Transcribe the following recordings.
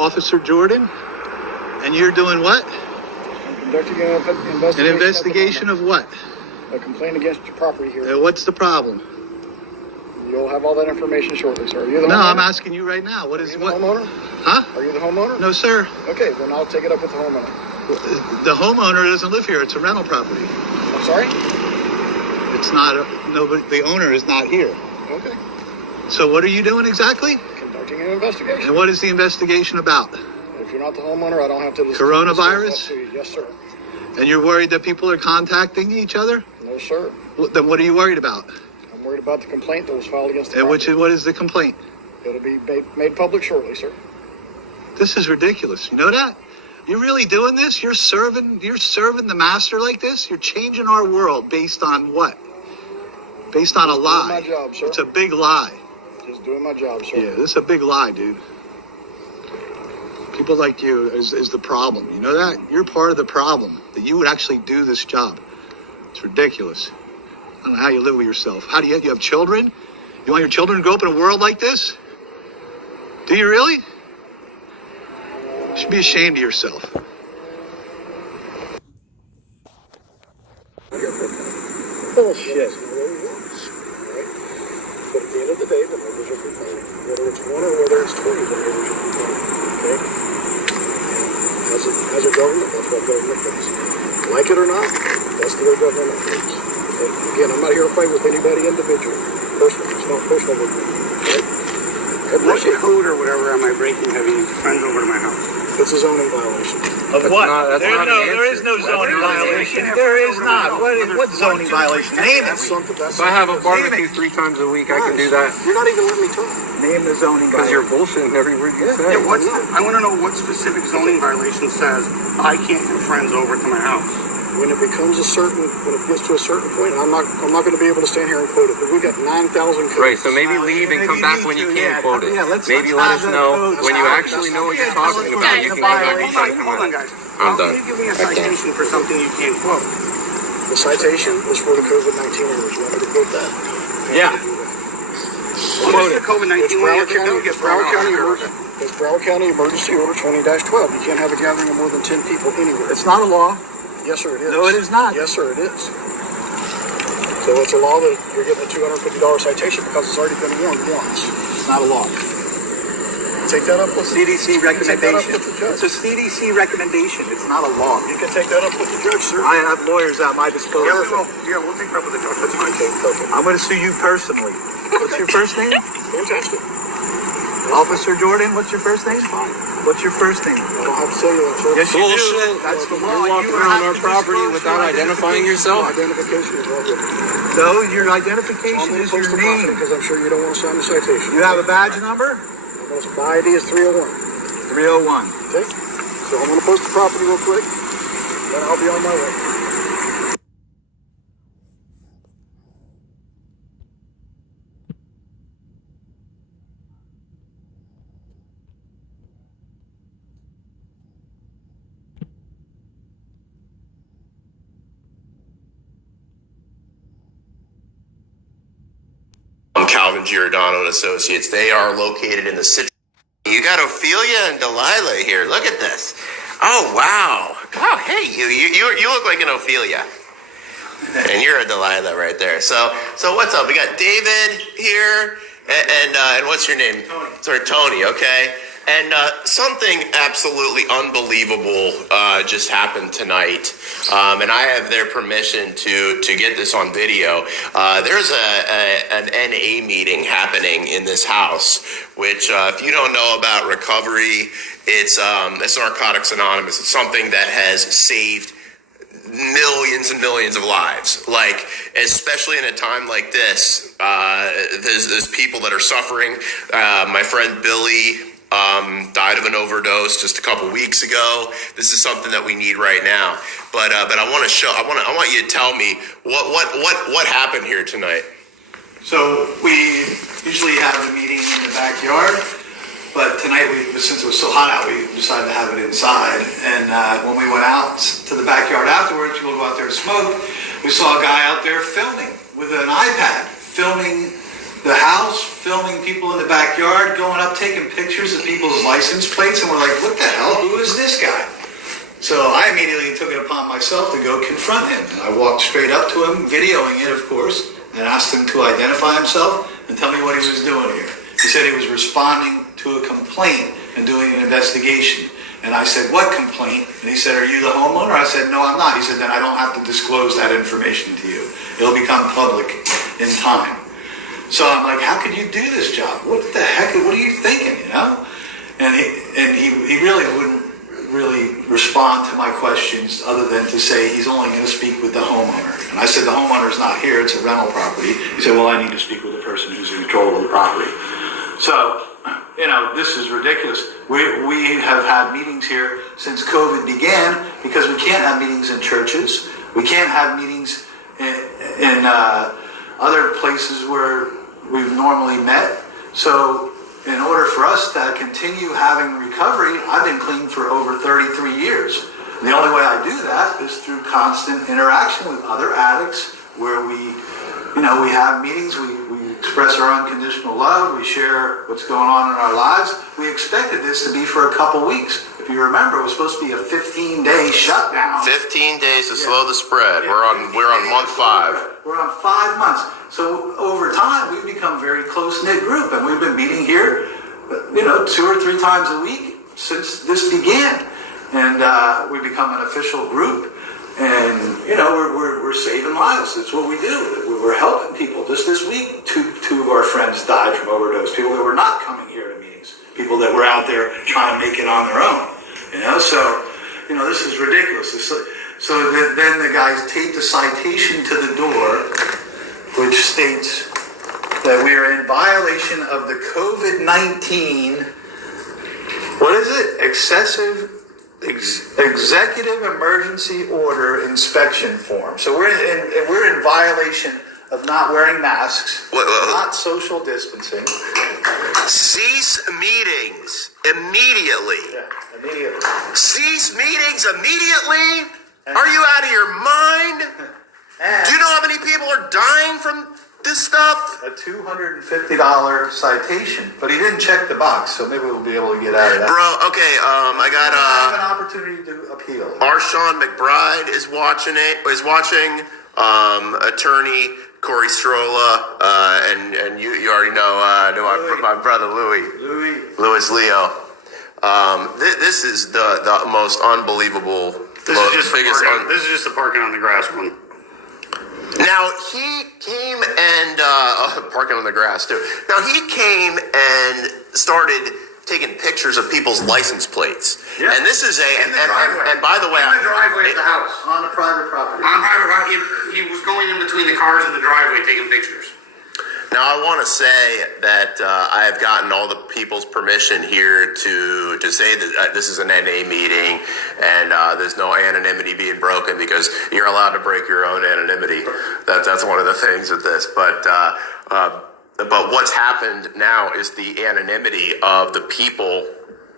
Officer Jordan, and you're doing what? I'm conducting an investigation. An investigation of what? A complaint against your property here. What's the problem? You'll have all that information shortly, sir. Are you the No, homeowner? I'm asking you right now. What is what? Homeowner? Huh? Are you the homeowner? No, sir. Okay, then I'll take it up with the homeowner. The homeowner doesn't live here. It's a rental property. I'm sorry? It's not. Nobody. The owner is not here. Okay. So what are you doing exactly? Conducting an investigation. And what is the investigation about? If you're not the homeowner, I don't have to. Coronavirus? Yes, sir. And you're worried that people are contacting each other? No, sir. Then what are you worried about? I'm worried about the complaint that was filed against the And property. what is the complaint? It'll be made public shortly, sir. This is ridiculous. You know that? You're really doing this? You're serving the master like this? You're changing our world based on what? Based on a lie. Just doing my job, sir. It's a big lie. Just doing my job, sir. Yeah, this is a big lie, dude. People like you is the problem. You know that? You're part of the problem. That you would actually do this job. It's ridiculous. I don't know how you live with yourself. How do you have children? You want your children to grow up in a world like this? Do you really? You should be ashamed of yourself. Bullshit. But at the end of the day, the neighbors are complaining. Whether it's one or whether it's 20, the neighbors are complaining. Okay? As a government, that's what government does. Like it or not, that's the way government operates. Okay? Again, I'm not here to fight with anybody individually. Personally. It's not personal with me. Okay? What code or whatever am I breaking having friends over to my house? It's a zoning violation. Of what? There is no zoning violation. There is not. What zoning violation? Name it. If I have a barbecue 3 times a week, I can do that. You're not even letting me talk. Name the zoning Because violation. you're bullshitting every word you say. Yeah, I want to know what specific zoning violation says I can't have friends over to my house. When it gets to a certain point, I'm not going to be able to stand here and quote it. But we got 9,000 codes. Right, so maybe leave and come back when you can quote it. Maybe let us know when you actually know what you're talking about. You can go back and find Hold on, guys. I'm How done. can you give me a citation for something you can't quote? The citation was for the COVID-19 orders. You want me to quote that? Yeah. What is the COVID-19 It's one? Broward County Emergency Order 20-12. You can't have a gathering of more than 10 people anywhere. It's not a law. Yes, sir, it is. No, it is not. Yes, sir, it is. So it's a law that you're getting a $250 citation because it's already been warned once. It's not a law. Take that up with CDC recommendation. with the judge. It's a CDC recommendation. It's not a law. You can take that up with the judge, sir. I have lawyers at my disposal. We'll take it up with the judge. That's fine. Okay, perfect. I'm going to sue you personally. What's your first name? Fantastic. Officer Jordan, what's your first name? What's your first name? I don't have to tell you that, sir. Yes, you do. Bullshit. That's the law. You're walking around our property without identifying yourself. Identification is all good. No, your identification is your name. Because I'm sure you don't want to sign the citation. You have a badge number? My ID is 301. 301. Okay? So I'm going to post the property real quick. Then I'll be on my way. Calvin Giordano and Associates. They are located in the city. You got Ophelia and Delilah here. Look at this. Oh, wow. Oh, hey, you look like an Ophelia. And you're a Delilah right there. So what's up? We got David here, and what's your name? Tony. Sorry, Tony, okay. And something absolutely unbelievable just happened tonight, and I have their permission to get this on video. There's an NA meeting happening in this house, which if you don't know about recovery, it's Narcotics Anonymous. It's something that has saved millions and millions of lives. Like, especially in a time like this, there's people that are suffering. My friend Billy died of an overdose just a couple weeks ago. This is something that we need right now. But I want you to tell me what happened here tonight. So we usually have the meeting in the backyard, but tonight since it was so hot out, we decided to have it inside. And when we went out to the backyard afterwards, we'll go out there and smoke. We saw a guy out there filming with an iPad, filming the house, filming people in the backyard, going up, taking pictures of people's license plates, and we're like, what the hell? Who is this guy? So I immediately took it upon myself to go confront him. And I walked straight up to him, videoing it, of course, and asked him to identify himself and tell me what he was doing here. He said he was responding to a complaint and doing an investigation. And I said, what complaint? And he said, are you the homeowner? I said, no, I'm not. He said, then I don't have to disclose that information to you. It'll become public in time. So I'm like, how could you do this job? What the heck? What are you thinking, you know? And he really wouldn't really respond to my questions other than to say he's only going to speak with the homeowner. And I said, the homeowner's not here. It's a rental property. He said, well, I need to speak with the person who's in control of the property. So, you know, this is ridiculous. We have had meetings here since COVID began because we can't have meetings in churches. We can't have meetings in other places where we've normally met. So in order for us to continue having recovery, I've been clean for over 33 years. The only way I do that is through constant interaction with other addicts where we have meetings, we express our unconditional love, we share what's going on in our lives. We expected this to be for a couple weeks. If you remember, it was supposed to be a 15-day shutdown. 15 days to slow the spread. We're on month 5. We're on 5 months. So over time, we've become a very close-knit group, and we've been meeting here, 2 or 3 times a week since this began. And we've become an official group, and we're saving lives. That's what we do. We're helping people. Just this week, two of our friends died from overdose. People that were not coming here to meetings. People that were out there trying to make it on their own. This is ridiculous. So then the guys taped a citation to the door, which states that we are in violation of the COVID-19, what is it? Executive Emergency Order Inspection Form. So we're in violation of not wearing masks, not social distancing. Cease meetings immediately. Yeah, immediately. Cease meetings immediately? Are you out of your mind? Do you know how many people are dying from this stuff? A $250 citation, but he didn't check the box, so maybe we'll be able to get out of that. Bro, okay, I got have an opportunity to appeal. Arshawn McBride is watching. Attorney Corey Strolla, and you already know my brother Louis Leo. This is the most unbelievable. This is just the parking on the grass one. Now he came and parking on the grass too. Now he came and started taking pictures of people's license plates. Yeah. And this is in the driveway. And by the way, in the driveway of the house. On a private property. On private property. He was going in between the cars in the driveway taking pictures. Now I want to say that I have gotten all the people's permission here to say that this is an NA meeting and there's no anonymity being broken because you're allowed to break your own anonymity. That's one of the things with this. But what's happened now is the anonymity of the people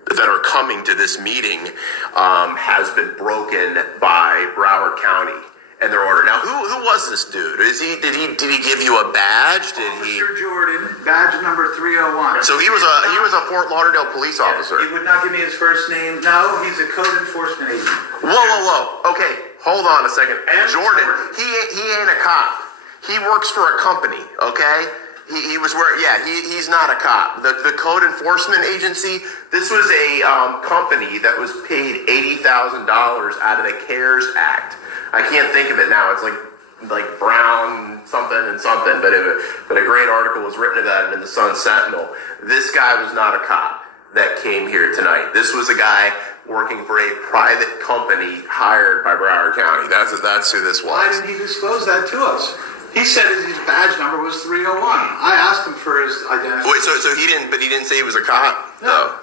that are coming to this meeting has been broken by Broward County and their order. Now, who was this dude? Did he give you a badge? Officer Jordan, badge number 301. So he was a Fort Lauderdale police officer. He would not give me his first name. No, he's a code enforcement agent. Whoa. Okay, hold on a second. Jordan, he ain't a cop. He works for a company. Okay. He's not a cop. The code enforcement agency, this was a company that was paid $80,000 out of the CARES Act. I can't think of it now. It's like Brown something and something, but a great article was written of that in the Sun Sentinel. This guy was not a cop that came here tonight. This was a guy working for a private company hired by Broward County. That's who this was. Why didn't he disclose that to us? He said his badge number was 301. I asked him for his identity. Wait, so he didn't say he was a cop? No.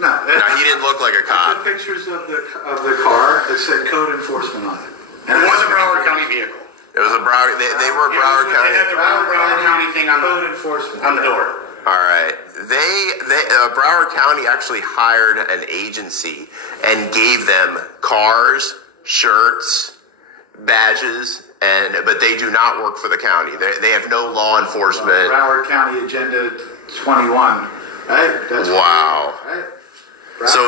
No, he didn't look like a cop. I took pictures of the car that said code enforcement on it. And it was a Broward County vehicle. It was a Broward. They were Broward County. They had the Broward County thing on code enforcement on the door. All right. Broward County actually hired an agency and gave them cars, shirts, badges, but they do not work for the county. They have no law enforcement. Broward County Agenda 21. Right? That's Wow. Right? So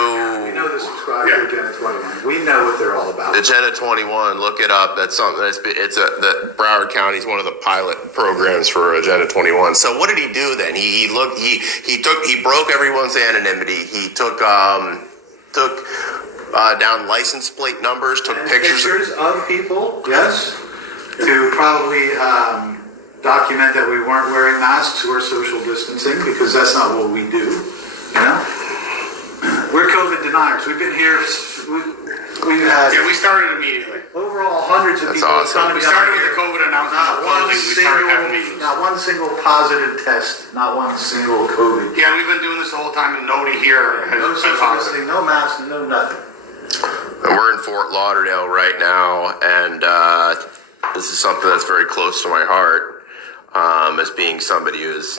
we know the subscribe to Agenda 21. We know what they're all about. Agenda 21, look it up. That's something that Broward County is one of the pilot programs for Agenda 21. So what did he do then? He broke everyone's anonymity. He took down license plate numbers, took pictures of people, yes, to probably document that we weren't wearing masks or social distancing, because that's not what we do, you know? We're COVID deniers. We've been here, we've had... Yeah, we started immediately. Overall, hundreds of That's people awesome. We started with the COVID announcement. Not one single positive test, not one single COVID. Yeah, we've been doing this the whole time, and nobody here has No been social positive. distancing, no mask, no nothing. And we're in Fort Lauderdale right now, and this is something that's very close to my heart, as being somebody who's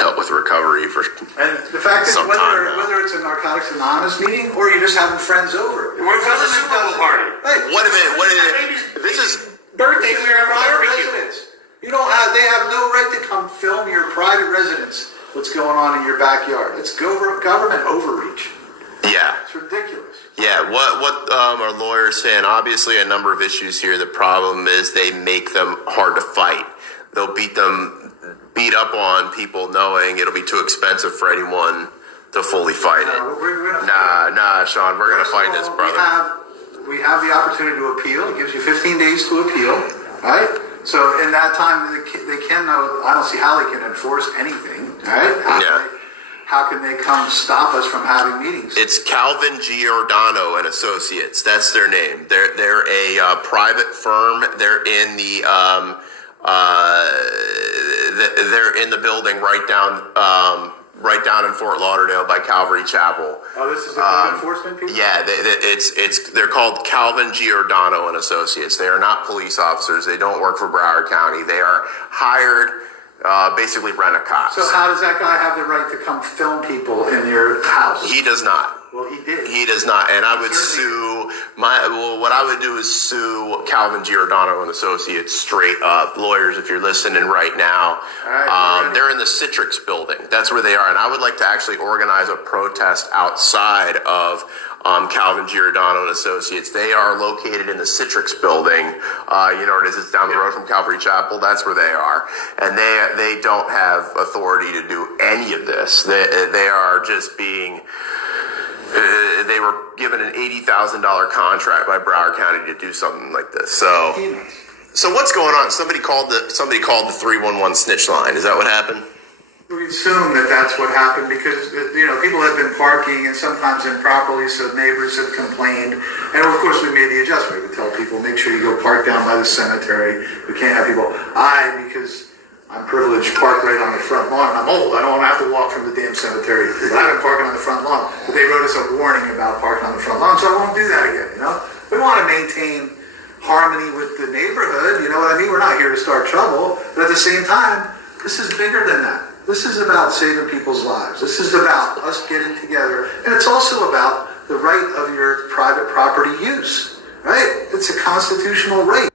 dealt with recovery for And the fact is, some time now. whether it's a Narcotics Anonymous meeting or you're just having friends over. We're for the Super Bowl party. Right. What if it? This is Birthday, we were having a Private barbecue. residence. They have no right to come film your private residence, what's going on in your backyard. It's government overreach. yeah. It's ridiculous. Yeah, what our lawyers saying, obviously a number of issues here. The problem is they make them hard to fight. They'll beat up on people knowing it'll be too expensive for anyone to fully fight it. Nah, Sean, we're going to fight this, brother. We have the opportunity to appeal. It gives you 15 days to appeal, right? So in that time, they can, I don't see how they can enforce anything, right? How can they come stop us from having meetings? It's Calvin Giordano and Associates. That's their name. They're a private firm. They're in the building right down in Fort Lauderdale by Calvary Chapel. Oh, this is the code enforcement people? Yeah, they're called Calvin Giordano and Associates. They are not police officers. They don't work for Broward County. They are hired, basically rent-a-cops. So how does that guy have the right to come film people in your house? He does not. Well, he did. He does not, and I would what I would do is sue Calvin Giordano and Associates straight up. Lawyers, if you're listening right now, they're in the Citrix building. That's where they are, and I would like to actually organize a protest outside of Calvin Giordano and Associates. They are located in the Citrix building. You know what it is? It's down the road from Calvary Chapel. That's where they are, and they don't have authority to do any of this. They are just being. They were given an $80,000 contract by Broward County to do something like this. So what's going on? Somebody called the 311 Snitch line. Is that what happened? We assume that that's what happened because, people have been parking and sometimes improperly, so neighbors have complained. And of course, we made the adjustment. We tell people, make sure you go park down by the cemetery. We can't have people, because I'm privileged, park right on the front lawn. I'm old. I don't have to walk from the damn cemetery. I've been parking on the front lawn. But they wrote us a warning about parking on the front lawn, so I won't do that again, We want to maintain harmony with the neighborhood, you know what I mean? We're not here to start trouble. But at the same time, this is bigger than that. This is about saving people's lives. This is about us getting together. And it's also about the right of your private property use, right? It's a constitutional right.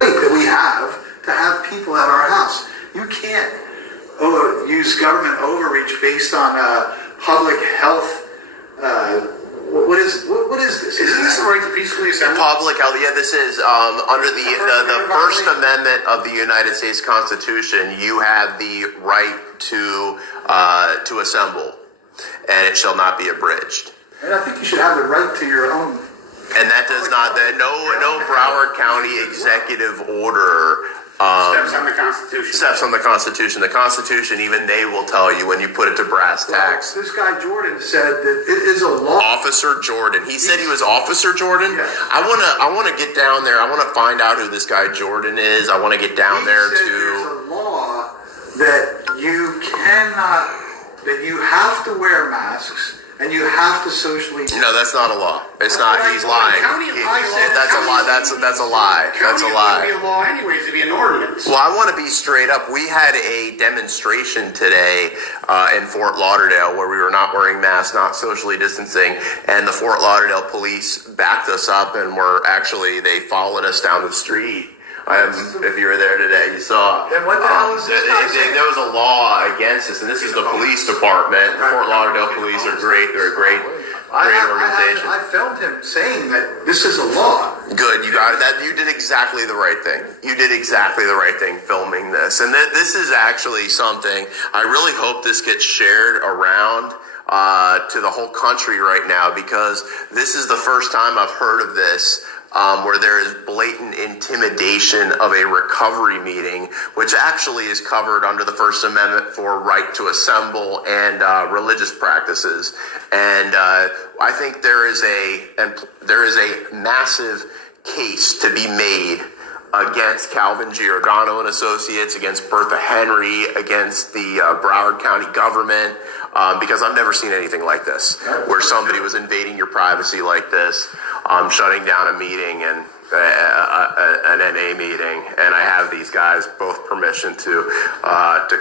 That we have to have people at our house. You can't use government overreach based on public health. What is this? Isn't this the right to peacefully assemble? Public health. Yeah, this is under the First Amendment of the United States Constitution. You have the right to assemble, and it shall not be abridged. And I think you should have the right to your own. And that does not. No Broward County executive order. Steps on the Constitution. Steps on the Constitution. The Constitution, even they will tell you when you put it to brass tacks. This guy Jordan said that it is a law. Officer Jordan. He said he was Officer Jordan. Yes. I wanna get down there. I wanna find out who this guy Jordan is. I wanna get down there There's to. a law that you have to wear masks and you have to socially. No, that's not a law. It's not. He's lying. That's a lie. That's a lie. That's a lie. It would be a law anyways. It'd be an ordinance. Well, I want to be straight up. We had a demonstration today in Fort Lauderdale where we were not wearing masks, not socially distancing, and the Fort Lauderdale police backed us up and they followed us down the street. If you were there today, you saw. And what the hell is this guy saying? There was a law against this, and this is the police department. The Fort Lauderdale police are great. They're a great organization. I filmed him saying that this is a law. Good, you got it. You did exactly the right thing. You did exactly the right thing filming this. And this is actually something, I really hope this gets shared around to the whole country right now, because this is the first time I've heard of this. Where there is blatant intimidation of a recovery meeting, which actually is covered under the First Amendment for right to assemble and religious practices. And I think there is a massive case to be made against Calvin Giordano and Associates, against Bertha Henry, against the Broward County government, because I've never seen anything like this, where somebody was invading your privacy like this, shutting down a meeting and an NA meeting, and I have these guys both permission to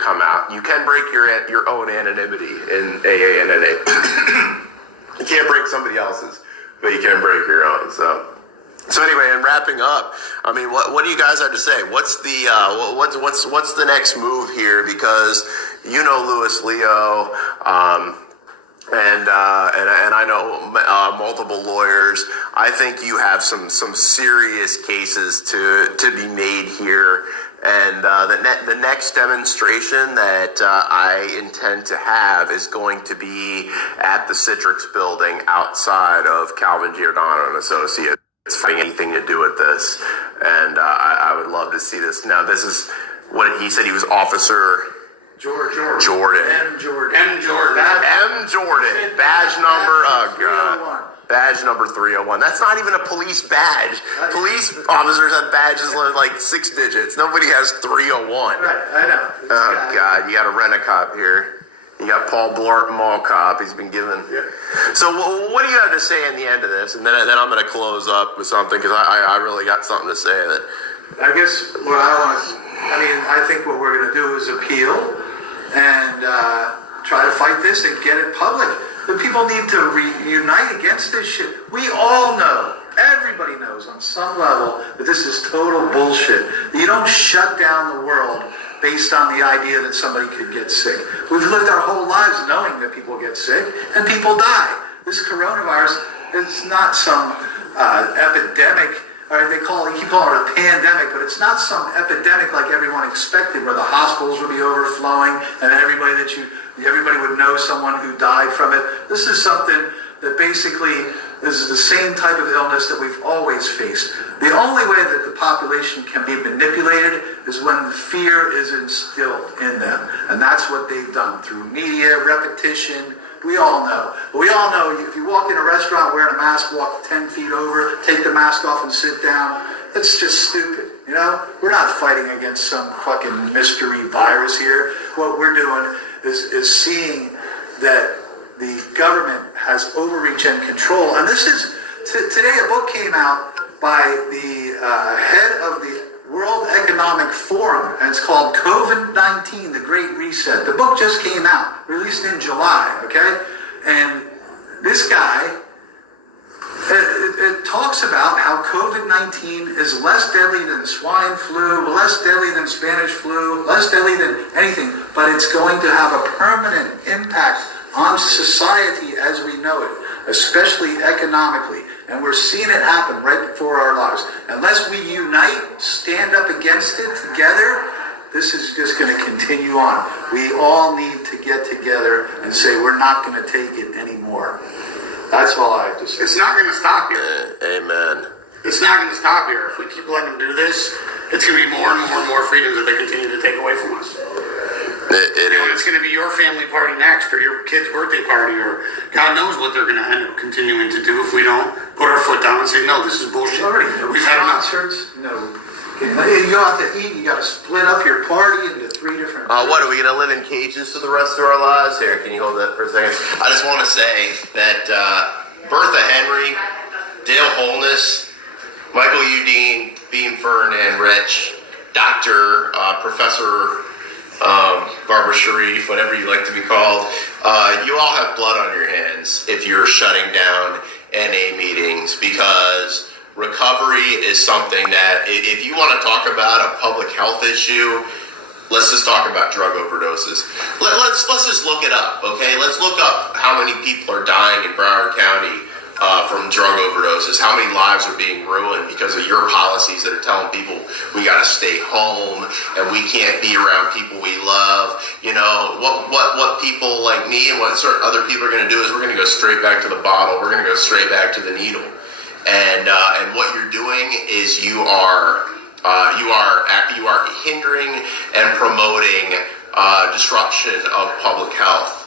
come out. You can break your own anonymity in AA and NA. You can't break somebody else's, but you can break your own. So anyway, and wrapping up, I mean, what do you guys have to say? What's the next move here? Because you know Louis Leo, and I know multiple lawyers. I think you have some serious cases to be made here. And the next demonstration that I intend to have is going to be at the Citrix building outside of Calvin Giordano and Associates. Having anything to do with this, and I would love to see this. Now, this is what he said. He was Officer Jordan. M. Jordan. Badge number. Badge number 301. That's not even a police badge. Police officers have badges like 6 digits. Nobody has 301. Right, I know. Oh God, you got a rent-a-cop here. You got Paul Blart Mall Cop. He's been given. Yeah. So what do you have to say in the end of this? And then I'm going to close up with something, because I really got something to say. That I guess what I think what we're going to do is appeal and try to fight this and get it public. The people need to reunite against this shit. We all know, everybody knows on some level, that this is total bullshit. You don't shut down the world based on the idea that somebody could get sick. We've lived our whole lives knowing that people get sick and people die. This coronavirus is not some epidemic, or they keep calling it a pandemic, but it's not some epidemic like everyone expected, where the hospitals would be overflowing and everybody would know someone who died from it. This is something that basically is the same type of illness that we've always faced. The only way that the population can be manipulated is when fear is instilled in them. And that's what they've done through media, repetition. We all know. We all know if you walk in a restaurant wearing a mask, walk 10 feet over, take the mask off and sit down, that's just stupid. You know, we're not fighting against some fucking mystery virus here. What we're doing is seeing that the government has overreach and control. And this is, today a book came out by the head of the World Economic Forum, and it's called COVID-19, The Great Reset. The book just came out, released in July, okay? And this guy, it talks about how COVID-19 is less deadly than swine flu, less deadly than Spanish flu, less deadly than anything, but it's going to have a permanent impact on society as we know it, especially economically. And we're seeing it happen right before our lives. Unless we unite, stand up against it together, this is just going to continue on. We all need to get together and say we're not going to take it anymore. That's all I have to say. It's not going to stop here. Amen. It's not going to stop here. If we keep letting them do this, it's going to be more and more and more freedoms that they continue to take away from us. It's going to be your family party next, or your kid's birthday party, or God knows what they're going to end up continuing to do if we don't put our foot down and say, no, this is bullshit. Already, We've had enough. concerts, You go out to eat, you got to split up your party into 3 different. What, are we going to live in cages for the rest of our lives? Here, can you hold that for a second? I just want to say that Bertha Henry, Dale Holness, Michael Udine, Beam Fern, and Rich, Dr. Professor Barbara Sharif, whatever you like to be called, you all have blood on your hands if you're shutting down NA meetings, because recovery is something that, if you want to talk about a public health issue, let's just talk about drug overdoses. Let's just look it up, okay? Let's look up how many people are dying in Broward County from drug overdoses, how many lives are being ruined because of your policies that are telling people we got to stay home and we can't be around people we love. You know, what people like me and what certain other people are going to do is we're going to go straight back to the bottle. We're going to go straight back to the needle. And what you're doing is you are hindering and promoting disruption of public health.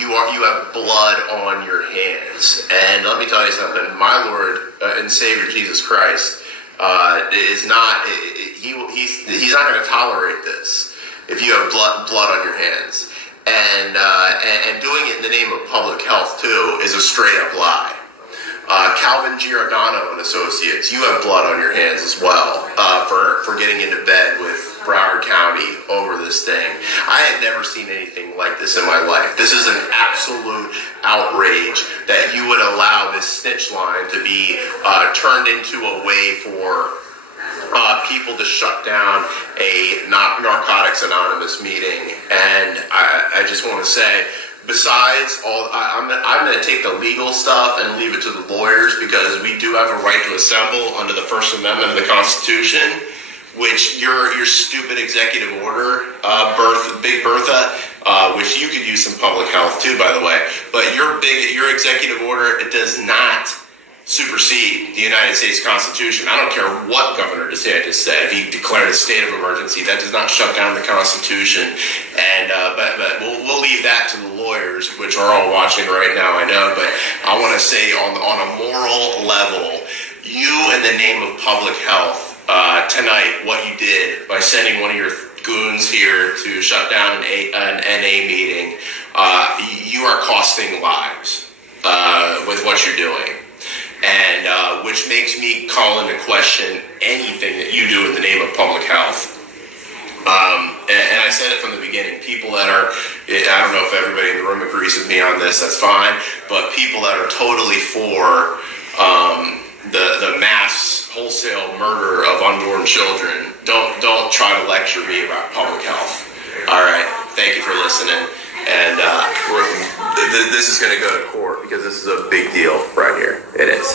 You have blood on your hands, and let me tell you something. My Lord and Savior Jesus Christ is not. He's not going to tolerate this if you have blood on your hands, and doing it in the name of public health too is a straight up lie. Calvin Giordano and Associates, you have blood on your hands as well for getting into bed with Broward County over this thing. I had never seen anything like this in my life. This is an absolute outrage that you would allow this snitch line to be turned into a way for people to shut down a Narcotics Anonymous meeting. And I just want to say, besides all, I'm going to take the legal stuff and leave it to the lawyers, because we do have a right to assemble under the First Amendment of the Constitution, which your stupid executive order, Big Bertha, which you could use some public health too, by the way, but your executive order, it does not supersede the United States Constitution. I don't care what Governor DeSantis said. If he declared a state of emergency, that does not shut down the Constitution. And but we'll leave that to the lawyers, which are all watching right now, I know. But I want to say on a moral level, you, in the name of public health, tonight, what you did by sending one of your goons here to shut down an NA meeting, you are costing lives with what you're doing. And which makes me call into question anything that you do in the name of public health. And I said it from the beginning, people that are, I don't know if everybody in the room agrees with me on this, that's fine, but people that are totally for the mass wholesale murder of unborn children, don't try to lecture me about public health. All right, thank you for listening. And this is going to go to court because this is a big deal right here. It is.